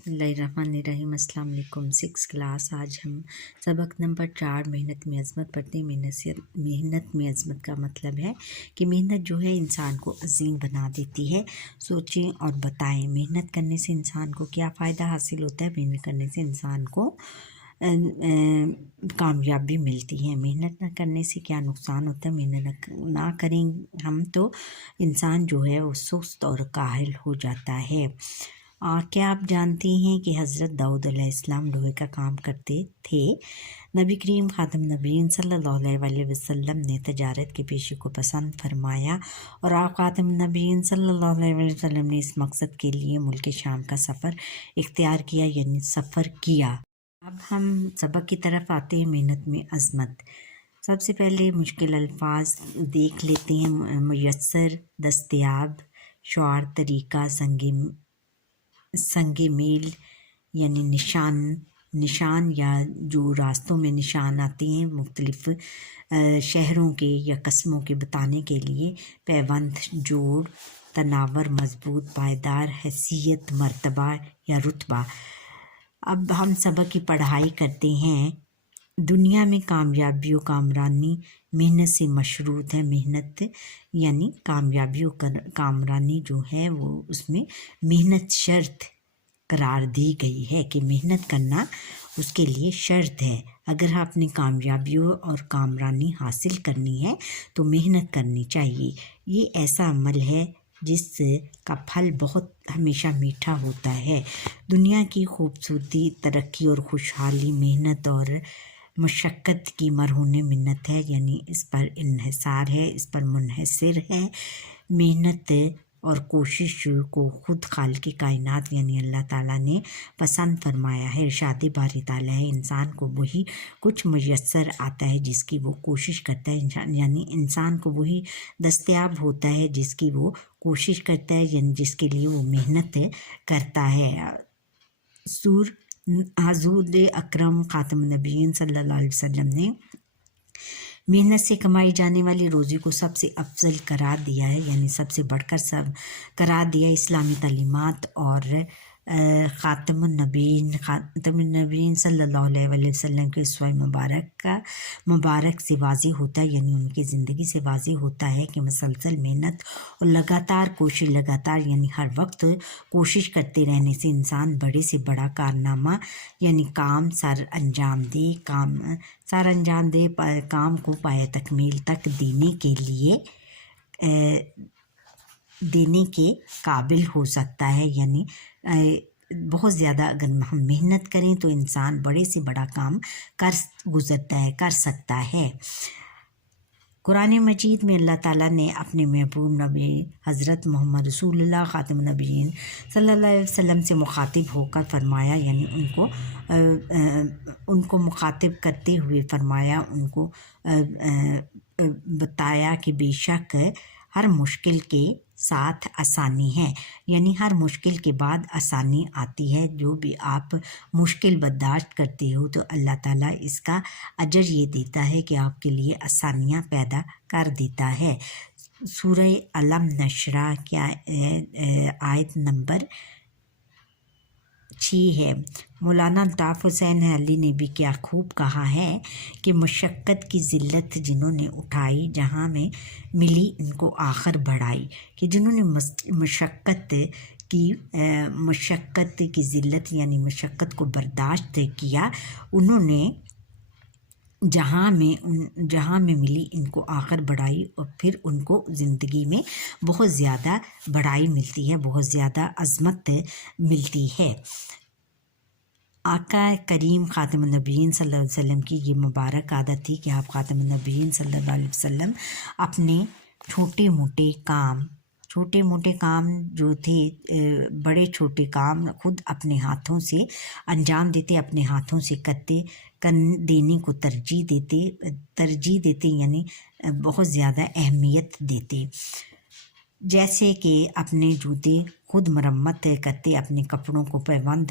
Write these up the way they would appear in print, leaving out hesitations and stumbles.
بسم اللہ الرحمن الرحیم۔ السلام علیکم۔ 6 کلاس۔ آج ہم سبق نمبر 4 محنت میں عظمت پڑھتے ہیں۔ محنت میں عظمت کا مطلب ہے کہ محنت جو ہے انسان کو عظیم بنا دیتی ہے۔ سوچیں اور بتائیں، محنت کرنے سے انسان کو کیا فائدہ حاصل ہوتا ہے؟ محنت کرنے سے انسان کو کامیابی ملتی ہے۔ محنت نہ کرنے سے کیا نقصان ہوتا ہے؟ محنت نہ کریں ہم تو انسان جو ہے وہ سست اور کاہل ہو جاتا ہے۔ اور کیا آپ جانتے ہیں کہ حضرت داؤد علیہ السلام لوہے کا کام کرتے تھے؟ نبی کریم خاتم النبیین صلی اللہ علیہ وسلم نے تجارت کے پیشے کو پسند فرمایا اور آپ خاتم النبیین صلی اللہ علیہ وسلم نے اس مقصد کے لیے ملک شام کا سفر اختیار کیا، یعنی سفر کیا۔ اب ہم سبق کی طرف آتے ہیں۔ محنت میں عظمت۔ سب سے پہلے مشکل الفاظ دیکھ لیتے ہیں۔ میسر، دستیاب، شعار، طریقہ، سنگ میل یعنی نشان یا جو راستوں میں نشان آتے ہیں مختلف شہروں کے یا قصبوں کے بتانے کے لیے۔ پیوند، جوڑ، تناور، مضبوط، پائیدار، حیثیت، مرتبہ یا رتبہ۔ اب ہم سبق کی پڑھائی کرتے ہیں۔ دنیا میں کامیابی و کامرانی محنت سے مشروط ہے۔ محنت یعنی کامیابی و کامرانی جو ہے وہ اس میں محنت شرط قرار دی گئی ہے کہ محنت کرنا اس کے لیے شرط ہے۔ اگر آپ نے کامیابی اور کامرانی حاصل کرنی ہے تو محنت کرنی چاہیے۔ یہ ایسا عمل ہے جس کا پھل بہت ہمیشہ میٹھا ہوتا ہے۔ دنیا کی خوبصورتی، ترقی اور خوشحالی محنت اور مشقت کی مرہون منت ہے، یعنی اس پر انحصار ہے، اس پر منحصر ہے۔ محنت اور کوشش کو خود خالق کائنات یعنی اللہ تعالیٰ نے پسند فرمایا ہے۔ ارشاد باری تعالیٰ ہے، انسان کو وہی کچھ میسر آتا ہے جس کی وہ کوشش کرتا ہے، یعنی انسان کو وہی دستیاب ہوتا ہے جس کی وہ کوشش کرتا ہے، یعنی جس کے لیے وہ محنت کرتا ہے۔ حضور اکرم خاتم النبیین صلی اللہ علیہ وسلم نے محنت سے کمائی جانے والی روزی کو سب سے افضل قرار دیا ہے، یعنی سب سے بڑھ کر سب قرار دیا۔ اسلامی تعلیمات اور خاتم النبیین صلی اللہ علیہ وسلم کے اسوہ مبارک سے واضح ہوتا ہے، یعنی ان کی زندگی سے واضح ہوتا ہے کہ مسلسل محنت اور لگاتار کوشش، یعنی ہر وقت کوشش کرتے رہنے سے انسان بڑے سے بڑا کارنامہ یعنی کام سر انجام دے کام کو پایہ تکمیل تک دینے کے قابل ہو سکتا ہے۔ یعنی بہت زیادہ اگر ہم محنت کریں تو انسان بڑے سے بڑا کام کر سکتا ہے۔ قرآن مجید میں اللہ تعالیٰ نے اپنے محبوب نبی حضرت محمد رسول اللہ خاتم النبیین صلی اللہ علیہ وسلم سے مخاطب ہو کر فرمایا، یعنی ان کو مخاطب کرتے ہوئے فرمایا، ان کو بتایا کہ بے شک ہر مشکل کے ساتھ آسانی ہے، یعنی ہر مشکل کے بعد آسانی آتی ہے۔ جو بھی آپ مشکل برداشت کرتے ہو تو اللہ تعالیٰ اس کا اجر یہ دیتا ہے کہ آپ کے لیے آسانیاں پیدا کر دیتا ہے۔ سورہ علم نشرہ کیا آیت نمبر 6 ہے۔ مولانا الطاف حسین علی نے بھی کیا خوب کہا ہے کہ مشقت کی ذلت جنہوں نے اٹھائی، جہاں میں ملی ان کو آخر بڑھائی، کہ جنہوں نے مشقت کی ذلت یعنی مشقت کو برداشت کیا، انہوں نے جہاں میں ملی ان کو آخر بڑھائی، اور پھر ان کو زندگی میں بہت زیادہ بڑائی ملتی ہے، بہت زیادہ عظمت ملتی ہے۔ آقا کریم خاتم النبیین صلی اللہ علیہ وسلم کی یہ مبارک عادت تھی کہ آپ خاتم النبیین صلی اللہ علیہ وسلم اپنے چھوٹے موٹے کام جو تھے، بڑے چھوٹے کام خود اپنے ہاتھوں سے انجام دیتے، اپنے ہاتھوں سے دینے کو ترجیح دیتے، یعنی بہت زیادہ اہمیت دیتے۔ جیسے کہ اپنے جوتے خود مرمت کرتے، اپنے کپڑوں کو پیوند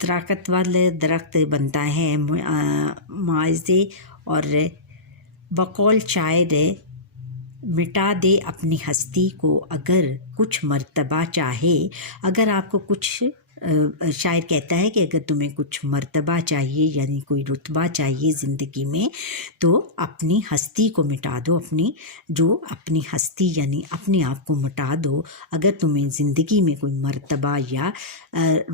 طاقتور درخت بنتا ہے معاوضے اور بقول شاعر مٹا دے اپنی ہستی کو اگر کچھ مرتبہ چاہے. اگر آپ کو کچھ شاعر کہتا ہے کہ اگر تمہیں کچھ مرتبہ چاہیے یعنی کوئی رتبہ چاہیے زندگی میں تو اپنی ہستی کو مٹا دو. اپنی ہستی یعنی اپنے آپ کو مٹا دو. اگر تمہیں زندگی میں کوئی مرتبہ یا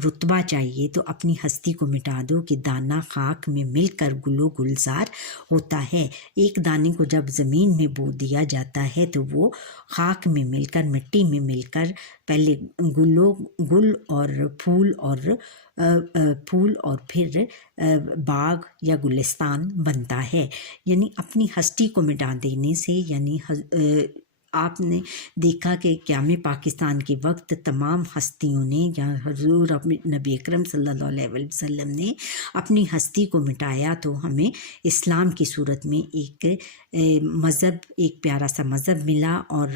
رتبہ چاہیے تو اپنی ہستی کو مٹا دو کہ دانہ خاک میں مل کر گل و گلزار ہوتا ہے. ایک دانے کو جب زمین میں بو دیا جاتا ہے تو وہ خاک میں مل کر مٹی میں مل کر پہلے گل اور پھول اور پھر باغ یا گلستان بنتا ہے. یعنی اپنی ہستی کو مٹا دینے سے یعنی آپ نے دیکھا کہ قیام پاکستان کے وقت تمام ہستیوں نے یا حضور نبی اکرم صلی اللہ علیہ وسلم نے اپنی ہستی کو مٹایا تو ہمیں اسلام کی صورت میں ایک مذہب ایک پیارا سا مذہب ملا اور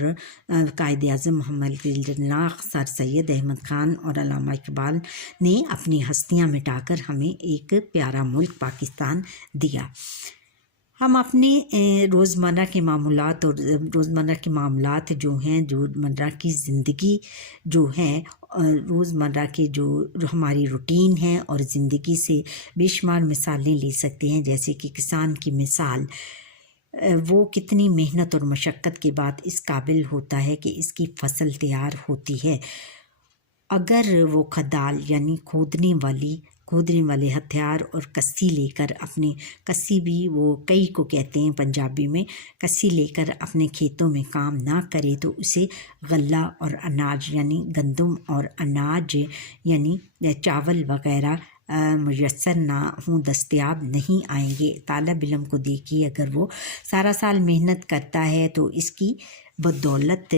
قائد اعظم محمد جناح سر سید احمد خان اور علامہ اقبال نے اپنی ہستیاں مٹا کر ہمیں ایک پیارا ملک پاکستان دیا. ہم اپنے روزمرہ کے معمولات اور روزمرہ کے معاملات جو ہیں روزمرہ کی زندگی جو ہے روزمرہ کے جو ہماری روٹین ہے اور زندگی سے بے شمار مثالیں لے سکتے ہیں. جیسے کہ کسان کی مثال وہ کتنی محنت اور مشقت کے بعد اس قابل ہوتا ہے کہ اس کی فصل تیار ہوتی ہے. اگر وہ کھدال یعنی کھودنے والے ہتھیار اور کسی لے کر اپنے کسی بھی وہ کئی کو کہتے ہیں پنجابی میں کسی لے کر اپنے کھیتوں میں کام نہ کرے تو اسے غلہ اور اناج یعنی گندم اور اناج یعنی چاول وغیرہ میسر نہ ہوں دستیاب نہیں آئیں گے. طالب علم کو دیکھیے اگر وہ سارا سال محنت کرتا ہے تو اس کی بدولت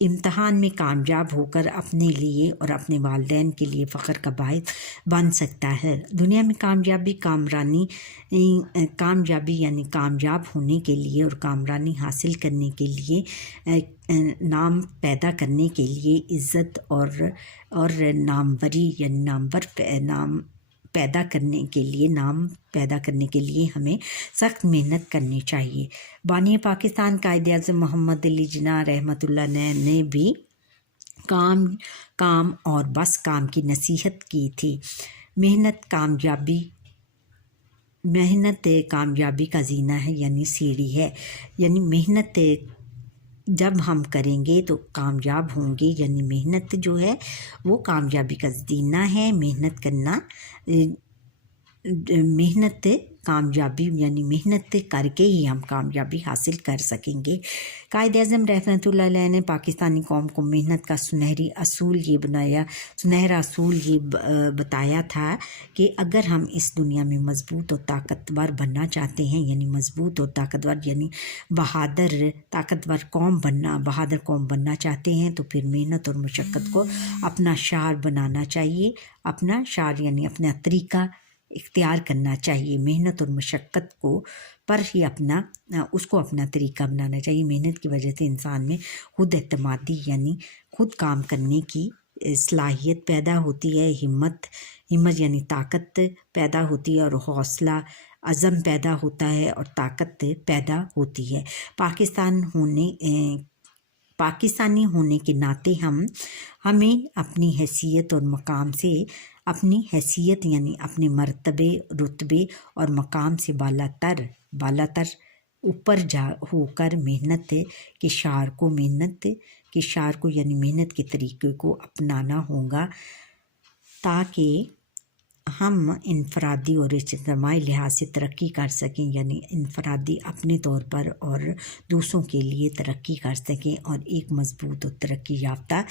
امتحان میں کامیاب ہو کر اپنے لیے اور اپنے والدین کے لیے فخر کا باعث بن سکتا ہے. دنیا میں کامیابی یعنی کامیاب ہونے کے لیے اور کامرانی حاصل کرنے کے لیے نام پیدا کرنے کے لیے عزت اور ناموری یعنی نام پیدا کرنے کے لیے ہمیں سخت محنت کرنی چاہیے. بانی پاکستان قائد اعظم محمد علی جناح رحمۃ اللہ علیہ نے بھی کام اور بس کام کی نصیحت کی تھی. محنت کامیابی کا زینہ ہے یعنی سیڑھی ہے. یعنی محنت جب ہم کریں گے تو کامیاب ہوں گے. یعنی محنت جو ہے وہ کامیابی کا زینہ ہے. محنت کامیابی یعنی محنت کر کے ہی ہم کامیابی حاصل کر سکیں گے. قائد اعظم رحمۃ اللہ علیہ نے پاکستانی قوم کو محنت کا سنہرا اصول یہ بتایا تھا کہ اگر ہم اس دنیا میں مضبوط اور طاقتور بننا چاہتے ہیں یعنی مضبوط اور طاقتور یعنی بہادر قوم بننا چاہتے ہیں تو پھر محنت اور مشقت کو اپنا شعار بنانا چاہیے. اپنا شعار یعنی اپنا طریقہ اختیار کرنا چاہیے. محنت اور مشقت پر ہی اس کو اپنا طریقہ بنانا چاہیے. محنت کی وجہ سے انسان میں خود اعتمادی یعنی خود کام کرنے کی صلاحیت پیدا ہوتی ہے. ہمت یعنی طاقت پیدا ہوتی ہے اور حوصلہ عزم پیدا ہوتا ہے اور طاقت پیدا ہوتی ہے. پاکستانی ہونے کے ناطے ہمیں اپنی حیثیت اور مقام سے اپنی حیثیت یعنی اپنے مرتبے رتبے اور مقام سے بالا تر اوپر ہو کر محنت کے شعار کو یعنی محنت کے طریقے کو اپنانا ہوگا تاکہ ہم انفرادی اور اجتماعی لحاظ سے ترقی کر سکیں. یعنی انفرادی اپنے طور پر اور دوسروں کے لیے ترقی کر سکیں اور ایک مضبوط اور ترقی یافتہ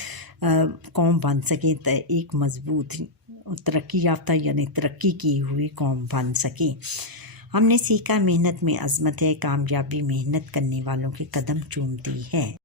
قوم بن سکیں. ایک مضبوط ترقی یافتہ یعنی ترقی کی ہوئی قوم بن سکیں. ہم نے سیکھا محنت میں عظمت ہے. کامیابی محنت کرنے والوں کے قدم چومتی ہے.